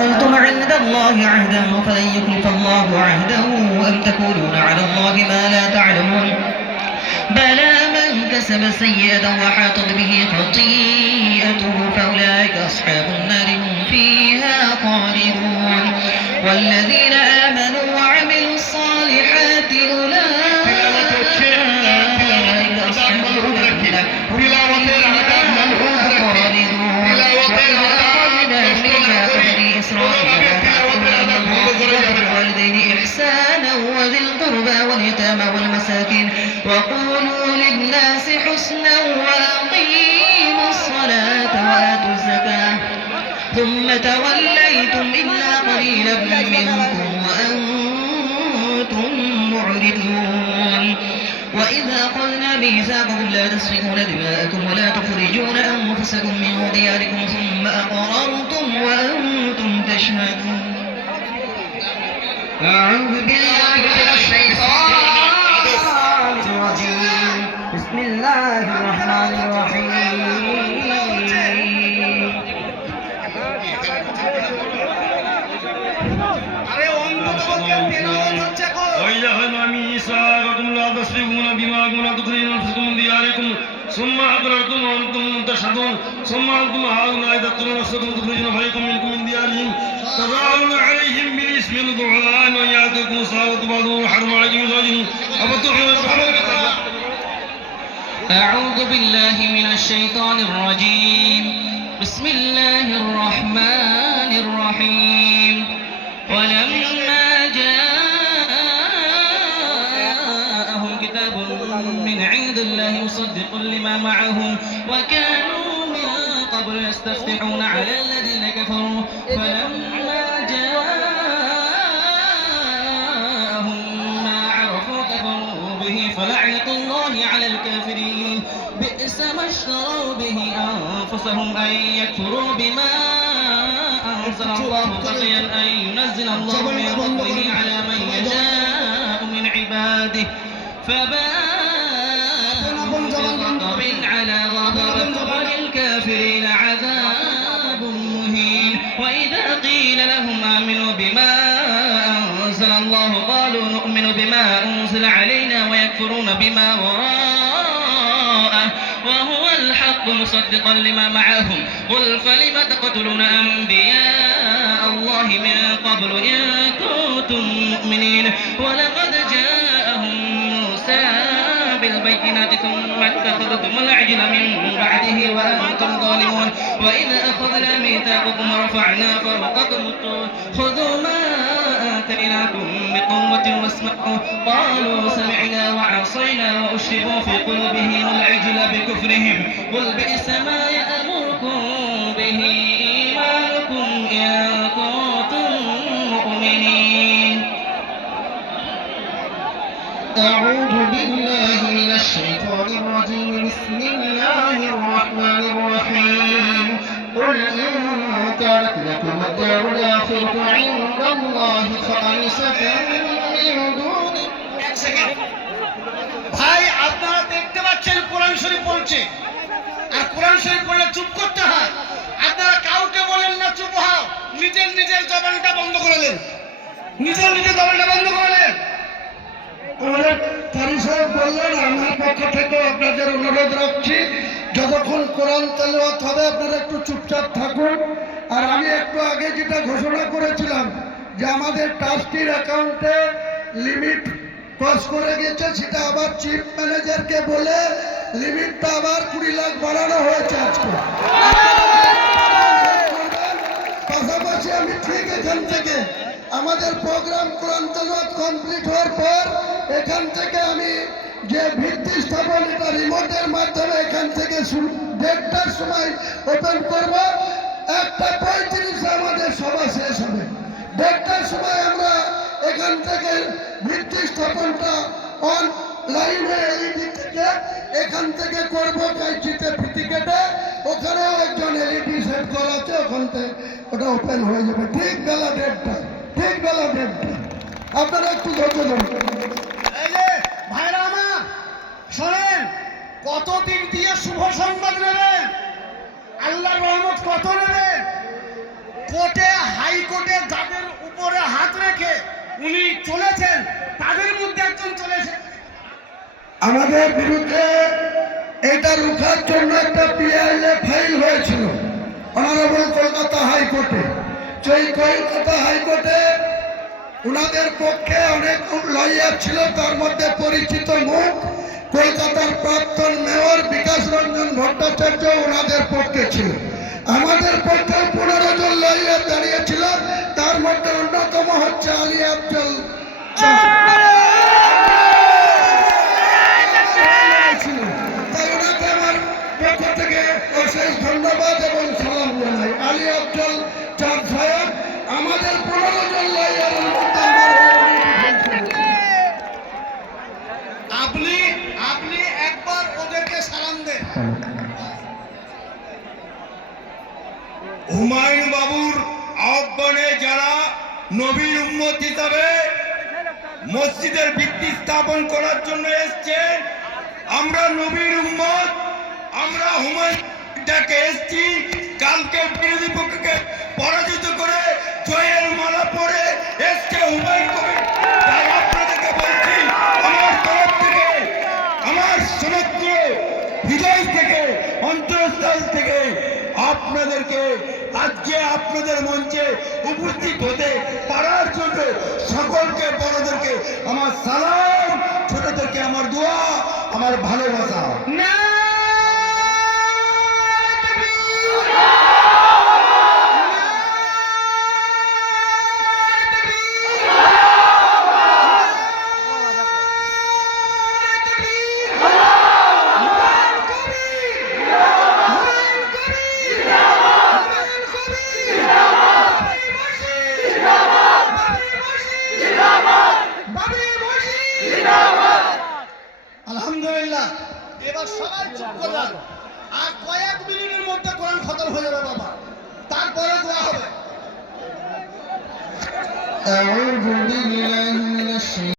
قلتم عند الله عهدا فلن يخلف الله عهده أم تقولون على الله ما لا تعلمون بلى من كسب سيئة وحاطت به خطيئته فأولئك أصحاب النار هم فيها خالدون والذين آمنوا وعملوا الصالحات أولئك أصحاب الجنة هم فيها خالدون وبالوالدين إحسانا وذي القربى واليتامى والمساكين وقولوا للناس حسنا وأقيموا الصلاة وآتوا الزكاة ثم توليتم إلا قليلا منكم وأنتم معرضون وإذا قلنا ميثاقكم لا تسفكون دماءكم ولا تخرجون أنفسكم من دياركم ثم أقررتم وأنتم تشهدون أعوذ بالله من الشيطان الرجيم بسم الله الرحمن الرحيم وإذا أخذنا ميثاقكم لا تسفكون دماءكم ولا تخرجون أنفسكم من دياركم ثم أقررتم وأنتم تشهدون ثم أنتم هؤلاء تقتلون نفسكم تخرجون فريقا منكم من ديارهم تظاهرون عليهم بالإثم والعدوان وإن يأتوكم الساعة بعضهم حرم عليكم زواجهم أعوذ بالله من الشيطان الرجيم بسم الله الرحمن الرحيم ولما جاءهم كتاب من عند الله مصدق لما معهم وكانوا من قبل يستفتحون على الذين كفروا فلما جاءهم ما عرفوا كفروا به فلعنة الله على الكافرين بئس ما اشتروا به أنفسهم أن يكفروا بما أنزل الله بغيا أن ينزل الله من فضله على من يشاء من عباده فباءوا بغضب على غضب وللكافرين عذاب مهين وإذا قيل لهم آمنوا بما أنزل الله قالوا نؤمن بما أنزل علينا ويكفرون بما وراءه وهو الحق مصدقا لما معهم قل فلم تقتلون أنبياء الله من قبل إن كنتم مؤمنين ولقد جاءهم موسى بالبينات ثم اتخذتم العجل من بعده وأنتم ظالمون وإذا أخذنا ميثاقكم ورفعنا فوقكم الطور خذوا ما آتيناكم بقوة واسمعوا قالوا سمعنا وعصينا وأشربوا في قلوبهم العجل بكفرهم قل بئس ما يأمركم به إيمانكم إن كنتم مؤمنين أعوذ بالله من الشيطان الرجيم بسم الله الرحمن الرحيم قل إن كانت لكم الدار الآخرة عند الله فأنسة من دون ভাই আপনারা দেখতে পাচ্ছেন কোরআন শরীফ বলছে আর কোরআন শরীফ বললে চুপ করতে হয় আপনারা কাউকে বলেন না চুপ হও নিজের নিজের জবানটা বন্ধ করে নেন নিজের নিজের জবানটা বন্ধ করে নেন আমাদের কারি সাহেব বললেন আমার পক্ষ থেকে আপনাদের অনুরোধ রাখছি যতক্ষণ কোরআন তেলাওয়াত হবে আপনারা একটু চুপচাপ থাকুন আর আমি একটু আগে যেটা ঘোষণা করেছিলাম যে আমাদের ট্রাস্টির অ্যাকাউন্টে লিমিট পাস করে গেছে সেটা আবার চিফ ম্যানেজারকে বলে লিমিটটা আবার 20 লাখ বাড়ানো হয়েছে আজকে পাশাপাশি আমি ঠিক এখান থেকে আমাদের প্রোগ্রাম কোরআন তেলাওয়াত কমপ্লিট হওয়ার পর এখান থেকে আমি যে ভিত্তি স্থাপন এটা রিমোটের মাধ্যমে এখান থেকে 1:30টার সময় ওপেন করব 1:35 আমাদের সভা শেষ হবে 1:30টার সময় আমরা এখান থেকে ভিত্তি স্থাপনটা অনলাইনে এলইডি থেকে এখান থেকে করবো কাইচিতে ফিতি কেটে ওখানেও একজন এলইডি সেট করা আছে ওখান থেকে ওটা ওপেন হয়ে যাবে ঠিক বেলা 1:30টায় ঠিক বেলা 1:30টায় আপনারা একটু ধৈর্য ধরুন এই যে ভাইরা আমার শোনেন কত দিক দিয়ে শুভ সংবাদ নেবেন আল্লাহর রহমত কত নেবেন কোর্টে হাইকোর্টে উনি চলেছেন, তাদের মধ্যে একজন চলেছে। আমাদের বিরুদ্ধে এটা রুখার জন্য একটা পিআইএল ফাইল হয়েছিল অনারেবল কলকাতা হাইকোর্টে। সেই কলকাতা হাইকোর্টে ওনাদের পক্ষে অনেক লয়ার ছিল, তার মধ্যে পরিচিত মুখ কলকাতার প্রাক্তন মেয়র বিকাশ রঞ্জন ভট্টাচার্য ওনাদের পক্ষে ছিল। আমাদের পক্ষে 15 জন লয়ার দাঁড়িয়েছিল, তার মধ্যে অন্যতম হচ্ছে আলী আফজল। তাই ওনাকে আমার পক্ষ থেকে অশেষ ধন্যবাদ এবং সালাম জানাই। আলী আফজল চাঁদ সাহেব আমাদের 15 জন লয়ারের মধ্যে আপনি একবার ওদেরকে সালাম দেন। হুমায়ুন বাবুর আহ্বানে যারা নবীর উম্মত হিসাবে মসজিদের ভিত্তি স্থাপন করার জন্য এসছেন, আমরা নবীর উম্মত, আমরা হুমায়ুন ডাকে এসছি কালকে বিরোধী পক্ষকে পরাজিত করে জয়ের মালা পরে এসছে হুমায়ুন কবির। তাই আপনাদেরকে বলছি আমার তরফ থেকে, আমার সমগ্র হৃদয় থেকে, অন্তরস্থল থেকে আপনাদেরকে আজকে আপনাদের মঞ্চে উপস্থিত হতে পারার জন্য সকলকে, বড়দেরকে আমার সালাম, ছোটদেরকে আমার দোয়া, আমার ভালোবাসা। আলহামদুলিল্লাহ, এবার সবাই চুপ করলাম। আর কয়েক মিনিটের মধ্যে কোরআন খতম হয়ে যাবে বাবা, তারপরে দোয়া হবে। أعوذ بالله من الشيطان